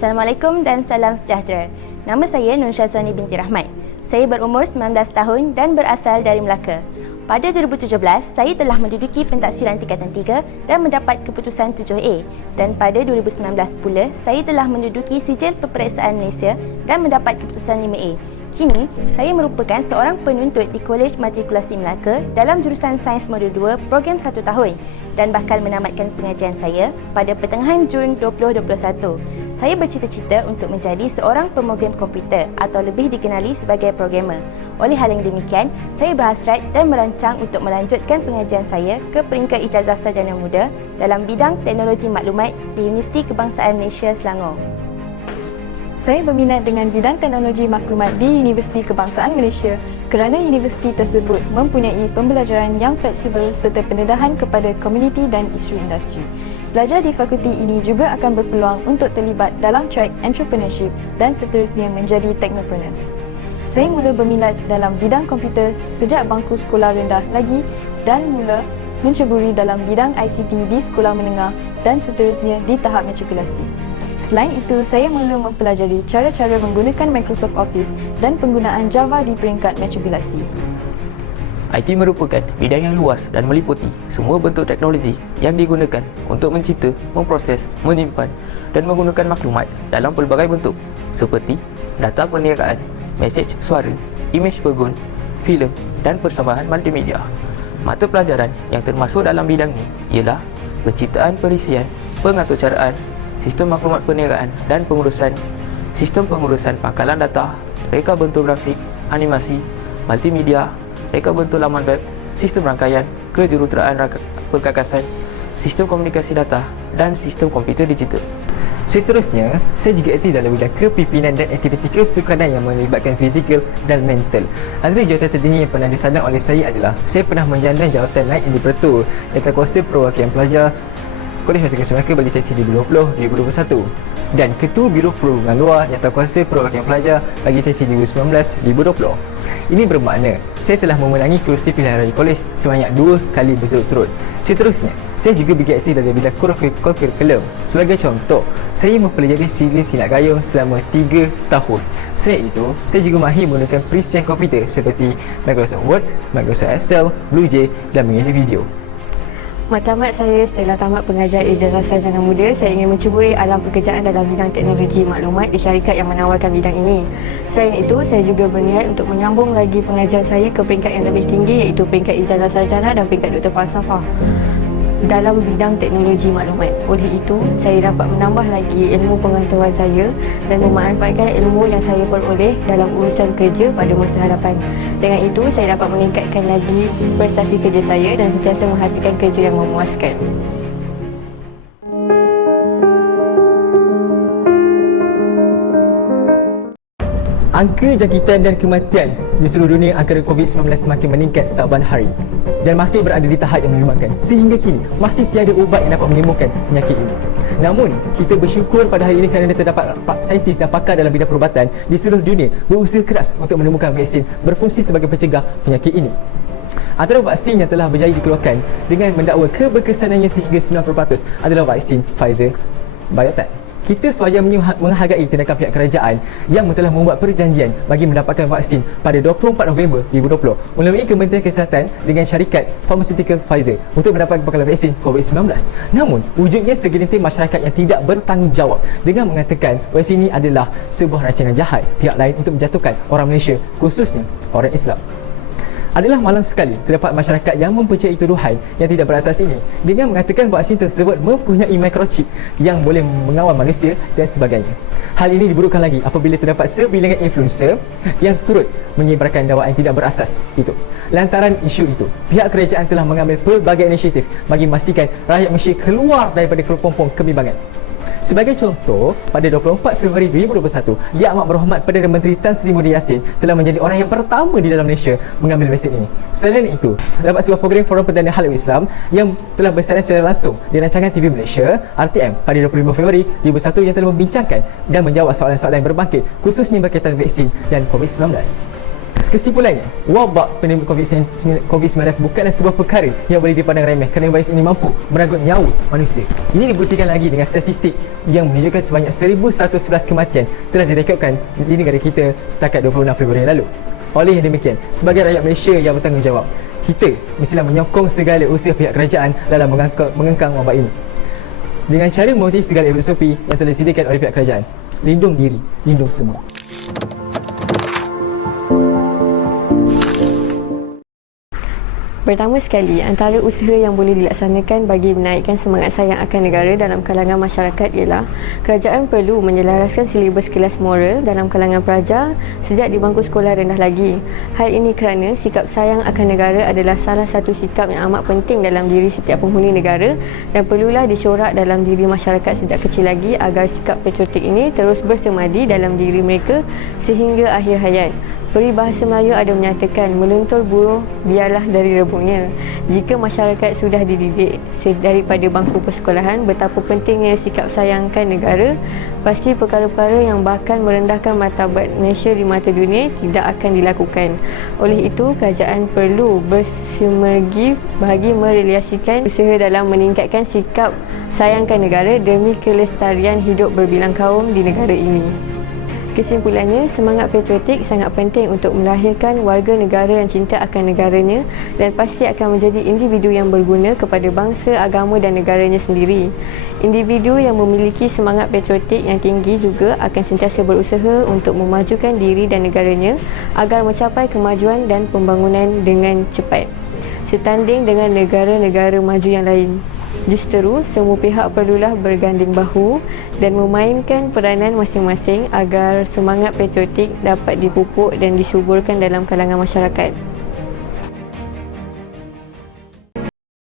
Assalamualaikum dan salam sejahtera. Nama saya Nur Syazwani binti Rahmat. Saya berumur 19 tahun dan berasal dari Melaka. Pada 2017, saya telah menduduki pentaksiran tingkatan 3 dan mendapat keputusan 7A. Dan pada 2019 pula, saya telah menduduki sijil peperiksaan Malaysia dan mendapat keputusan 5A. Kini, saya merupakan seorang penuntut di Kolej Matrikulasi Melaka dalam jurusan Sains Modul 2 program 1 tahun dan bakal menamatkan pengajian saya pada pertengahan Jun 2021. Saya bercita-cita untuk menjadi seorang pemrogram komputer atau lebih dikenali sebagai programmer. Oleh hal yang demikian, saya berhasrat dan merancang untuk melanjutkan pengajian saya ke peringkat ijazah sarjana muda dalam bidang teknologi maklumat di Universiti Kebangsaan Malaysia, Selangor. Saya berminat dengan bidang teknologi maklumat di Universiti Kebangsaan Malaysia kerana universiti tersebut mempunyai pembelajaran yang fleksibel serta pendedahan kepada komuniti dan isu industri. Belajar di fakulti ini juga akan berpeluang untuk terlibat dalam track entrepreneurship dan seterusnya menjadi technopreneurs. Saya mula berminat dalam bidang komputer sejak bangku sekolah rendah lagi dan mula menceburi dalam bidang ICT di sekolah menengah dan seterusnya di tahap matrikulasi. Selain itu, saya mula mempelajari cara-cara menggunakan Microsoft Office dan penggunaan Java di peringkat matrikulasi. IT merupakan bidang yang luas dan meliputi semua bentuk teknologi yang digunakan untuk mencipta, memproses, menyimpan dan menggunakan maklumat dalam pelbagai bentuk seperti data perniagaan, mesej suara, imej pegun, filem dan persembahan multimedia. Mata pelajaran yang termasuk dalam bidang ini ialah penciptaan perisian, pengaturcaraan, sistem maklumat perniagaan dan pengurusan, sistem pengurusan pangkalan data, reka bentuk grafik, animasi, multimedia, reka bentuk laman web, sistem rangkaian, kejuruteraan perkakasan, sistem komunikasi data dan sistem komputer digital. Seterusnya, saya juga aktif dalam bidang kepimpinan dan aktiviti kesukanan yang melibatkan fizikal dan mental. Antara jawatan tertinggi yang pernah disandang oleh saya adalah saya pernah menjandang jawatan naib individu Jawatankuasa Perwakilan Pelajar Kolej Matrikulasi Melaka bagi sesi 2020-2021 dan Ketua Biro Perhubungan Luar Jawatankuasa Perwakilan Pelajar bagi sesi 2019-2020. Ini bermakna saya telah memenangi kerusi pilihan raya kolej sebanyak 2 kali berturut-turut. Seterusnya, saya juga bergiat aktif dalam bidang kurikulum. Sebagai contoh, saya mempelajari sivil silat gayung selama 3 tahun. Selain itu, saya juga mahir menggunakan perisian komputer seperti Microsoft Word, Microsoft Excel, BlueJ dan mengedit video. Matlamat saya setelah tamat pengajian ijazah sarjana muda, saya ingin menceburi alam pekerjaan dalam bidang teknologi maklumat di syarikat yang menawarkan bidang ini. Selain itu, saya juga berniat untuk menyambung lagi pengajian saya ke peringkat yang lebih tinggi iaitu peringkat ijazah sarjana dan peringkat doktor falsafah dalam bidang teknologi maklumat. Oleh itu, saya dapat menambah lagi ilmu pengetahuan saya dan memanfaatkan ilmu yang saya peroleh dalam urusan kerja pada masa hadapan. Dengan itu, saya dapat meningkatkan lagi prestasi kerja saya dan sentiasa menghasilkan kerja yang memuaskan. Angka jangkitan dan kematian di seluruh dunia antara COVID-19 semakin meningkat saban hari dan masih berada di tahap yang menyebalkan. Sehingga kini masih tiada ubat yang dapat menyembuhkan penyakit ini. Namun, kita bersyukur pada hari ini kerana terdapat saintis dan pakar dalam bidang perubatan di seluruh dunia berusaha keras untuk menemukan vaksin berfungsi sebagai pencegah penyakit ini. Antara vaksin yang telah berjaya dikeluarkan dengan mendakwa keberkesanannya sehingga 90% adalah vaksin Pfizer BioNTech. Kita swaya menghargai tindakan pihak kerajaan yang telah membuat perjanjian bagi mendapatkan vaksin pada 24 November 2020 melalui Kementerian Kesihatan dengan syarikat farmaseutical Pfizer untuk mendapatkan bekalan vaksin COVID-19. Namun, wujudnya segelintir masyarakat yang tidak bertanggungjawab dengan mengatakan vaksin ini adalah sebuah rancangan jahat pihak lain untuk menjatuhkan orang Malaysia, khususnya orang Islam. Adalah malang sekali terdapat masyarakat yang mempercayai tuduhan yang tidak berasas ini dengan mengatakan vaksin tersebut mempunyai microchip yang boleh mengawal manusia dan sebagainya. Hal ini diburukkan lagi apabila terdapat sebilangan influencer yang turut menyebarkan dakwaan yang tidak berasas itu. Lantaran isu itu, pihak kerajaan telah mengambil pelbagai inisiatif bagi memastikan rakyat Malaysia keluar daripada kepompong kebimbangan. Sebagai contoh, pada 24 Februari 2021, Yang Amat Berhormat Perdana Menteri Tan Sri Muhyiddin Yassin telah menjadi orang yang pertama di dalam Malaysia mengambil vaksin ini. Selain itu, terdapat sebuah program Forum Perdana Hal Islam yang telah bersiaran secara langsung di rancangan TV Malaysia RTM pada 25 Februari 2021 yang telah membincangkan dan menjawab soalan-soalan yang berbangkit khususnya berkaitan vaksin dan COVID-19. Kesimpulannya, wabak pandemik COVID-19 bukanlah sebuah perkara yang boleh dipandang remeh kerana virus ini mampu merenggut nyawa manusia. Ini dibuktikan lagi dengan statistik yang menunjukkan sebanyak 1,111 kematian telah direkodkan di negara kita setakat 26 Februari lalu. Oleh yang demikian, sebagai rakyat Malaysia yang bertanggungjawab, kita mestilah menyokong segala usaha pihak kerajaan dalam mengengkang wabak ini dengan cara mematuhi segala SOP yang telah disediakan oleh pihak kerajaan. Lindung diri, lindung semua. Pertama sekali, antara usaha yang boleh dilaksanakan bagi menaikkan semangat sayang akan negara dalam kalangan masyarakat ialah kerajaan perlu menyelaraskan silibus kelas moral dalam kalangan pelajar sejak di bangku sekolah rendah lagi. Hal ini kerana sikap sayang akan negara adalah salah satu sikap yang amat penting dalam diri setiap penghuni negara dan perlulah dicorak dalam diri masyarakat sejak kecil lagi agar sikap patriotik ini terus bersemadi dalam diri mereka sehingga akhir hayat. Peribahasa Melayu ada menyatakan, meluntur buruh biarlah dari rebungnya. Jika masyarakat sudah dididik daripada bangku persekolahan betapa pentingnya sikap sayangkan negara, pasti perkara-perkara yang bahkan merendahkan martabat Malaysia di mata dunia tidak akan dilakukan. Oleh itu, kerajaan perlu bersinergi bagi merealisasikan usaha dalam meningkatkan sikap sayangkan negara demi kelestarian hidup berbilang kaum di negara ini. Kesimpulannya, semangat patriotik sangat penting untuk melahirkan warga negara yang cinta akan negaranya dan pasti akan menjadi individu yang berguna kepada bangsa, agama dan negaranya sendiri. Individu yang memiliki semangat patriotik yang tinggi juga akan sentiasa berusaha untuk memajukan diri dan negaranya agar mencapai kemajuan dan pembangunan dengan cepat, setanding dengan negara-negara maju yang lain. Justeru, semua pihak perlulah berganding bahu dan memainkan peranan masing-masing agar semangat patriotik dapat dipupuk dan disuburkan dalam kalangan masyarakat.